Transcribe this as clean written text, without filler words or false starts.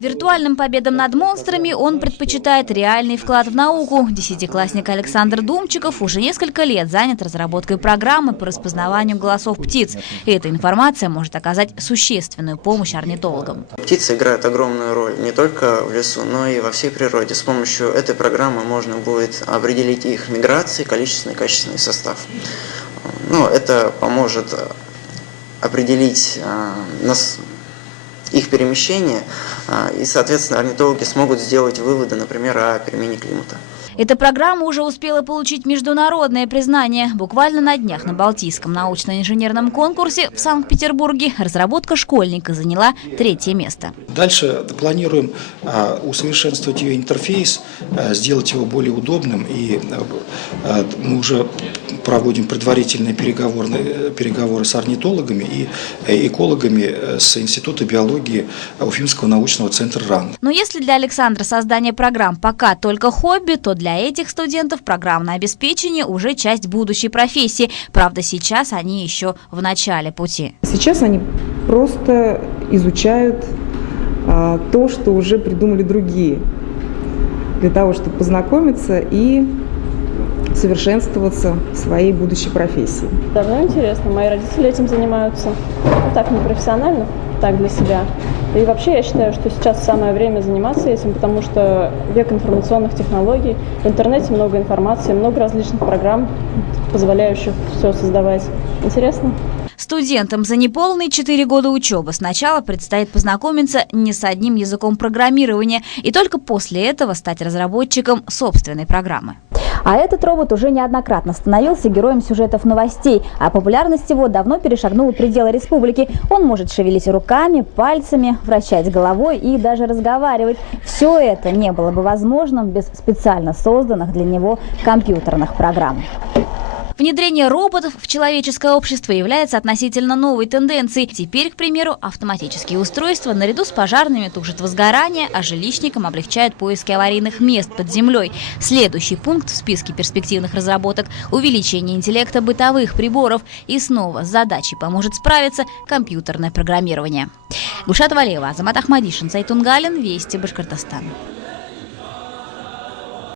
Виртуальным победам над монстрами он предпочитает реальный вклад в науку. Десятиклассник Александр Думчиков уже несколько лет занят разработкой программы по распознаванию голосов птиц. И эта информация может оказать существенную помощь орнитологам. Птицы играют огромную роль не только в лесу, но и во всей природе. С помощью этой программы можно будет определить их миграции, количественный и качественный состав. Это поможет определить их перемещение, и, соответственно, орнитологи смогут сделать выводы, например, о перемене климата. Эта программа уже успела получить международное признание. Буквально на днях на Балтийском научно-инженерном конкурсе в Санкт-Петербурге разработка школьника заняла 3-е место. Дальше планируем усовершенствовать ее интерфейс, сделать его более удобным. И мы уже проводим предварительные переговоры с орнитологами и экологами с Института биологии Уфимского научного центра РАН. Но если для Александра создание программ пока только хобби, то для этих студентов программное обеспечение уже часть будущей профессии. Правда, сейчас они еще в начале пути. Сейчас они просто изучают то, что уже придумали другие, для того, чтобы познакомиться и совершенствоваться в своей будущей профессии. Давно интересно. Мои родители этим занимаются. Так, не профессионально, так для себя. И вообще я считаю, что сейчас самое время заниматься этим, потому что век информационных технологий, в интернете много информации, много различных программ, позволяющих все создавать. Интересно? Студентам за неполные 4 года учебы сначала предстоит познакомиться не с одним языком программирования и только после этого стать разработчиком собственной программы. А этот робот уже неоднократно становился героем сюжетов новостей, а популярность его давно перешагнула пределы республики. Он может шевелить руками, пальцами, вращать головой и даже разговаривать. Все это не было бы возможным без специально созданных для него компьютерных программ. Внедрение роботов в человеческое общество является относительно новой тенденцией. Теперь, к примеру, автоматические устройства наряду с пожарными тушат возгорание, а жилищникам облегчают поиски аварийных мест под землей. Следующий пункт в списке перспективных разработок – увеличение интеллекта бытовых приборов. И снова с задачей поможет справиться компьютерное программирование. Гульшат Валеева, Азамат Ахмадишин, Зайтун Галин, Вести, Башкортостан.